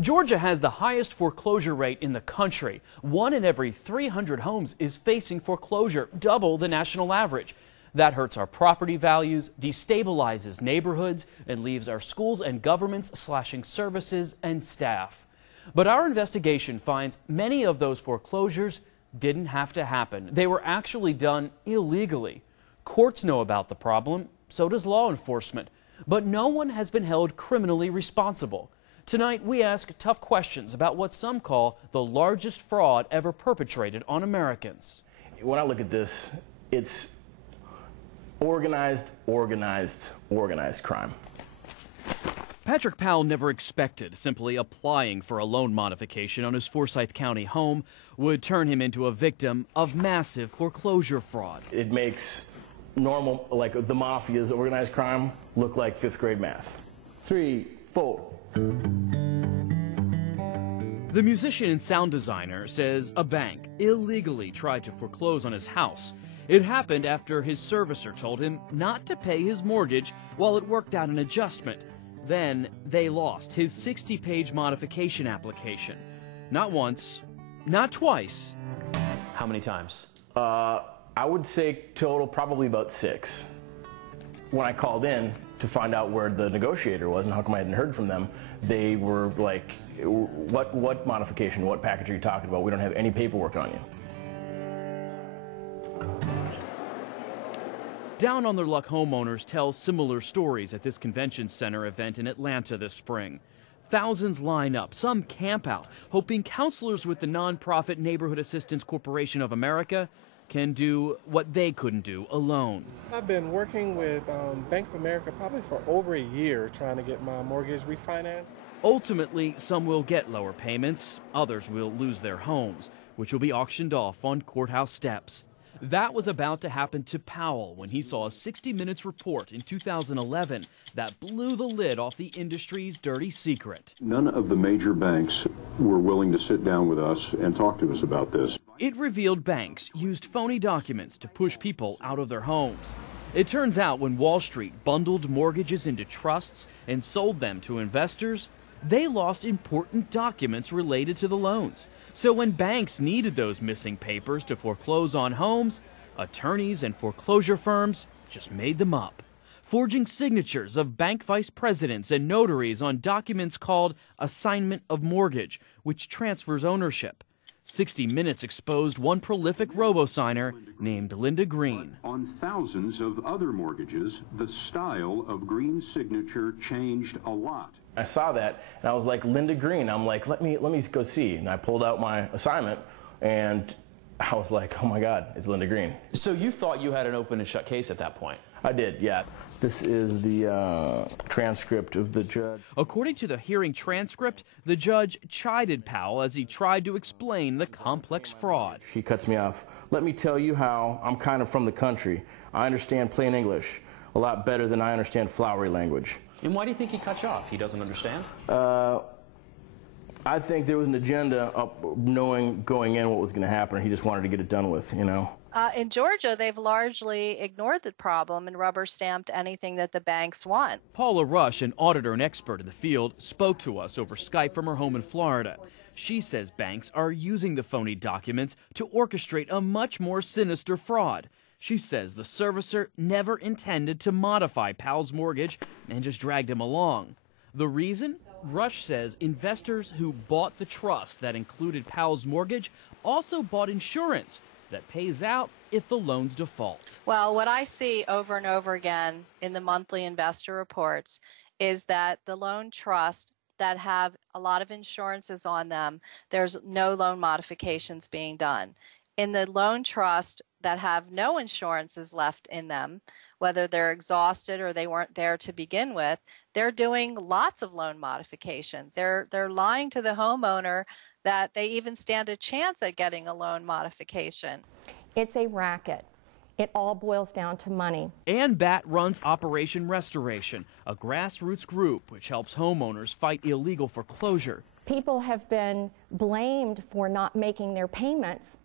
Georgia has the highest foreclosure rate in the country. 1 in every 300 homes is facing foreclosure, double the national average. That hurts our property values, destabilizes neighborhoods, and leaves our schools and governments slashing services and staff. But our investigation finds many of those foreclosures didn't have to happen. They were actually done illegally. Courts know about the problem, so does law enforcement. But no one has been held criminally responsible. Tonight, we ask tough questions about what some call the largest fraud ever perpetrated on Americans. When I look at this, it's organized crime. Patrick Powell never expected simply applying for a loan modification on his Forsyth County home would turn him into a victim of massive foreclosure fraud. It makes normal, like the mafia's organized crime, look like fifth grade math. 3, 4. The musician and sound designer says a bank illegally tried to foreclose on his house. It happened after his servicer told him not to pay his mortgage while it worked out an adjustment. Then they lost his 60-page modification application. Not once, not twice. How many times? I would say total probably about 6. When I called in to find out where the negotiator was and how come I hadn't heard from them, they were like, what modification, what package are you talking about? We don't have any paperwork on you. Down on their luck homeowners tell similar stories at this convention center event in Atlanta this spring. Thousands line up, some camp out, hoping counselors with the nonprofit Neighborhood Assistance Corporation of America can do what they couldn't do alone. I've been working with Bank of America probably for over a year trying to get my mortgage refinanced. Ultimately, some will get lower payments, others will lose their homes, which will be auctioned off on courthouse steps. That was about to happen to Powell when he saw a 60 Minutes report in 2011 that blew the lid off the industry's dirty secret. None of the major banks were willing to sit down with us and talk to us about this. It revealed banks used phony documents to push people out of their homes. It turns out when Wall Street bundled mortgages into trusts and sold them to investors, they lost important documents related to the loans. So when banks needed those missing papers to foreclose on homes, attorneys and foreclosure firms just made them up, forging signatures of bank vice presidents and notaries on documents called assignment of mortgage, which transfers ownership. 60 Minutes exposed one prolific robo-signer named Linda Green. On thousands of other mortgages, the style of Green's signature changed a lot. I saw that and I was like, Linda Green. I'm like, let me go see. And I pulled out my assignment and I was like, oh my God, it's Linda Green. So you thought you had an open and shut case at that point? I did, yeah. This is the transcript of the judge. According to the hearing transcript, the judge chided Powell as he tried to explain the complex fraud. She cuts me off. Let me tell you how I'm kind of from the country. I understand plain English a lot better than I understand flowery language. And why do you think he cut you off? He doesn't understand? I think there was an agenda knowing going in what was going to happen. He just wanted to get it done with, you know. In Georgia, they've largely ignored the problem and rubber-stamped anything that the banks want. Paula Rush, an auditor and expert in the field, spoke to us over Skype from her home in Florida. She says banks are using the phony documents to orchestrate a much more sinister fraud. She says the servicer never intended to modify Powell's mortgage and just dragged him along. The reason? Rush says investors who bought the trust that included Powell's mortgage also bought insurance that pays out if the loans default. Well, what I see over and over again in the monthly investor reports is that the loan trusts that have a lot of insurances on them, there's no loan modifications being done. In the loan trust that have no insurances left in them, whether they're exhausted or they weren't there to begin with, they're doing lots of loan modifications. They're lying to the homeowner that they even stand a chance at getting a loan modification. It's a racket. It all boils down to money. Ann Batt runs Operation Restoration, a grassroots group which helps homeowners fight illegal foreclosure. People have been blamed for not making their payments,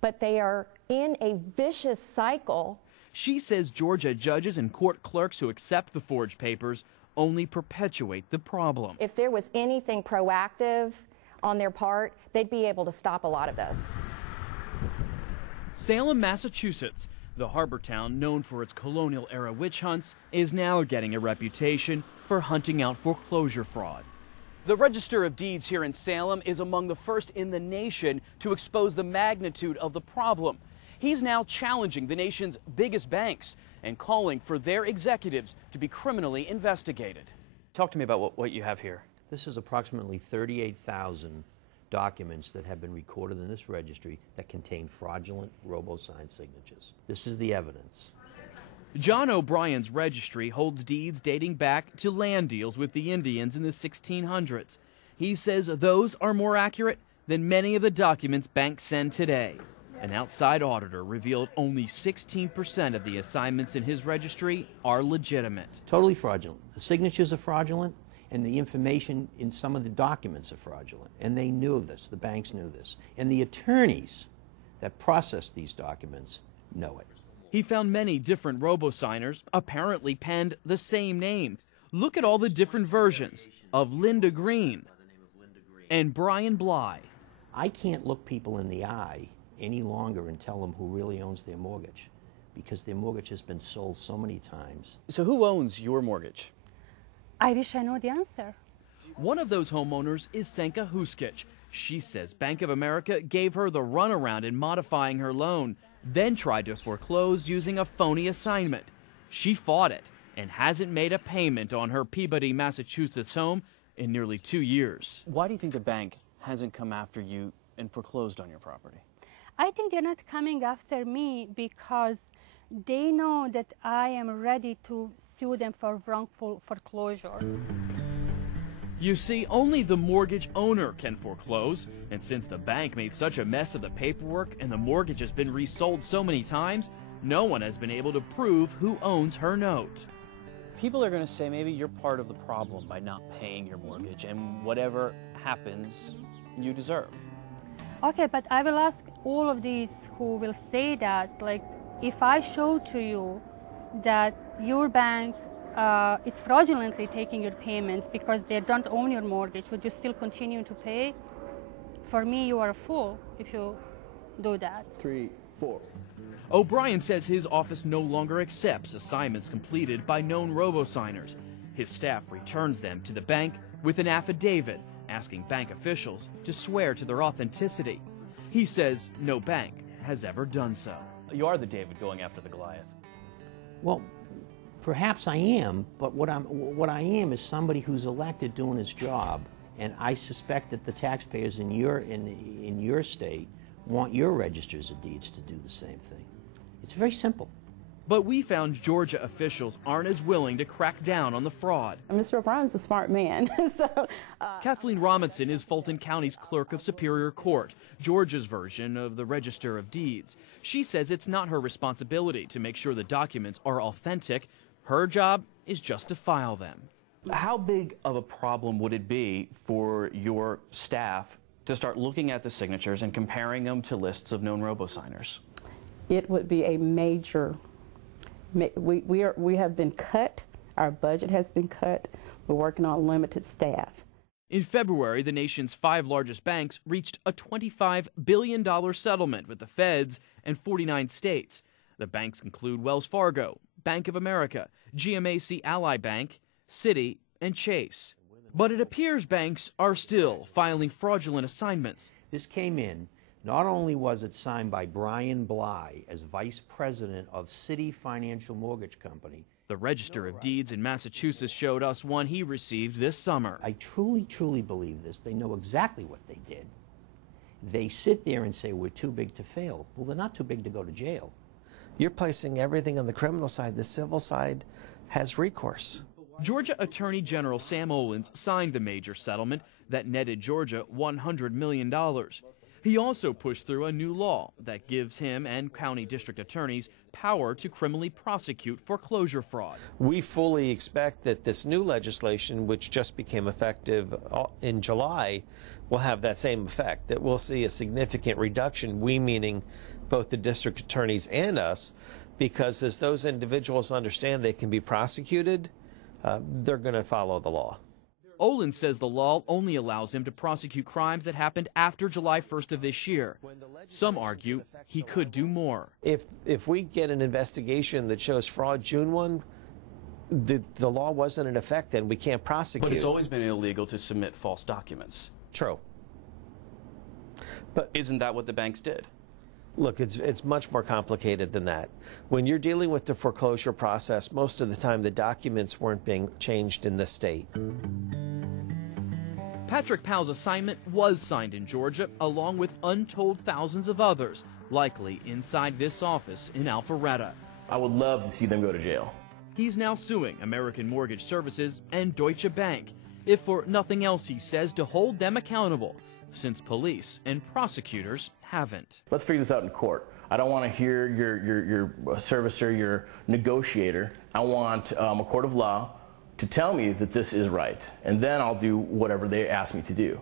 but they are in a vicious cycle. She says Georgia judges and court clerks who accept the forged papers only perpetuate the problem. If there was anything proactive on their part, they'd be able to stop a lot of this. Salem, Massachusetts, the harbor town known for its colonial-era witch hunts, is now getting a reputation for hunting out foreclosure fraud. The Register of Deeds here in Salem is among the first in the nation to expose the magnitude of the problem. He's now challenging the nation's biggest banks and calling for their executives to be criminally investigated. Talk to me about what you have here. This is approximately 38,000 documents that have been recorded in this registry that contain fraudulent robo-signed signatures. This is the evidence. John O'Brien's registry holds deeds dating back to land deals with the Indians in the 1600s. He says those are more accurate than many of the documents banks send today. An outside auditor revealed only 16% of the assignments in his registry are legitimate. Totally fraudulent. The signatures are fraudulent, and the information in some of the documents are fraudulent. And they knew this. The banks knew this. And the attorneys that processed these documents know it. He found many different robo-signers apparently penned the same name. Look at all the different versions of Linda Green and Brian Bly. I can't look people in the eye any longer and tell them who really owns their mortgage, because their mortgage has been sold so many times. So who owns your mortgage? I wish I know the answer. One of those homeowners is Senka Huskic. She says Bank of America gave her the runaround in modifying her loan, then tried to foreclose using a phony assignment. She fought it and hasn't made a payment on her Peabody, Massachusetts home in nearly 2 years. Why do you think the bank hasn't come after you and foreclosed on your property? I think they're not coming after me because they know that I am ready to sue them for wrongful foreclosure. You see, only the mortgage owner can foreclose, and since the bank made such a mess of the paperwork and the mortgage has been resold so many times, no one has been able to prove who owns her note. People are going to say maybe you're part of the problem by not paying your mortgage, and whatever happens, you deserve. Okay, but I will ask all of these who will say that, like, if I show to you that your bank is fraudulently taking your payments because they don't own your mortgage, would you still continue to pay? For me, you are a fool if you do that. 3, 4. O'Brien says his office no longer accepts assignments completed by known robo-signers. His staff returns them to the bank with an affidavit asking bank officials to swear to their authenticity. He says no bank has ever done so. You are the David going after the Goliath. Well, perhaps I am, but what I am is somebody who's elected doing his job, and I suspect that the taxpayers in your state want your registers of deeds to do the same thing. It's very simple. But we found Georgia officials aren't as willing to crack down on the fraud. Mr. O'Brien's a smart man. Kathleen Robinson is Fulton County's clerk of Superior Court, Georgia's version of the Register of Deeds. She says it's not her responsibility to make sure the documents are authentic. Her job is just to file them. How big of a problem would it be for your staff to start looking at the signatures and comparing them to lists of known robo-signers? It would be a major. We have been cut. Our budget has been cut. We're working on limited staff. In February, the nation's 5 largest banks reached a $25 billion settlement with the feds and 49 states. The banks include Wells Fargo, Bank of America, GMAC Ally Bank, Citi, and Chase. But it appears banks are still filing fraudulent assignments. This came in. Not only was it signed by Brian Bly as vice president of Citi Financial Mortgage Company. The Register of Deeds in Massachusetts showed us one he received this summer. I truly, truly believe this. They know exactly what they did. They sit there and say, we're too big to fail. Well, they're not too big to go to jail. You're placing everything on the criminal side. The civil side has recourse. Georgia Attorney General Sam Olens signed the major settlement that netted Georgia $100 million. He also pushed through a new law that gives him and county district attorneys power to criminally prosecute foreclosure fraud. We fully expect that this new legislation, which just became effective in July, will have that same effect, that we'll see a significant reduction, we meaning both the district attorneys and us, because as those individuals understand they can be prosecuted, they're going to follow the law. Olin says the law only allows him to prosecute crimes that happened after July 1st of this year. Some argue he could do more. If we get an investigation that shows fraud June 1, the law wasn't in effect and we can't prosecute. But it's always been illegal to submit false documents. True. But isn't that what the banks did? Look, it's much more complicated than that. When you're dealing with the foreclosure process, most of the time the documents weren't being changed in the state. Patrick Powell's assignment was signed in Georgia, along with untold thousands of others, likely inside this office in Alpharetta. I would love to see them go to jail. He's now suing American Mortgage Services and Deutsche Bank, if for nothing else, he says, to hold them accountable, since police and prosecutors haven't. Let's figure this out in court. I don't want to hear your servicer, your negotiator. I want a court of law to tell me that this is right, and then I'll do whatever they ask me to do.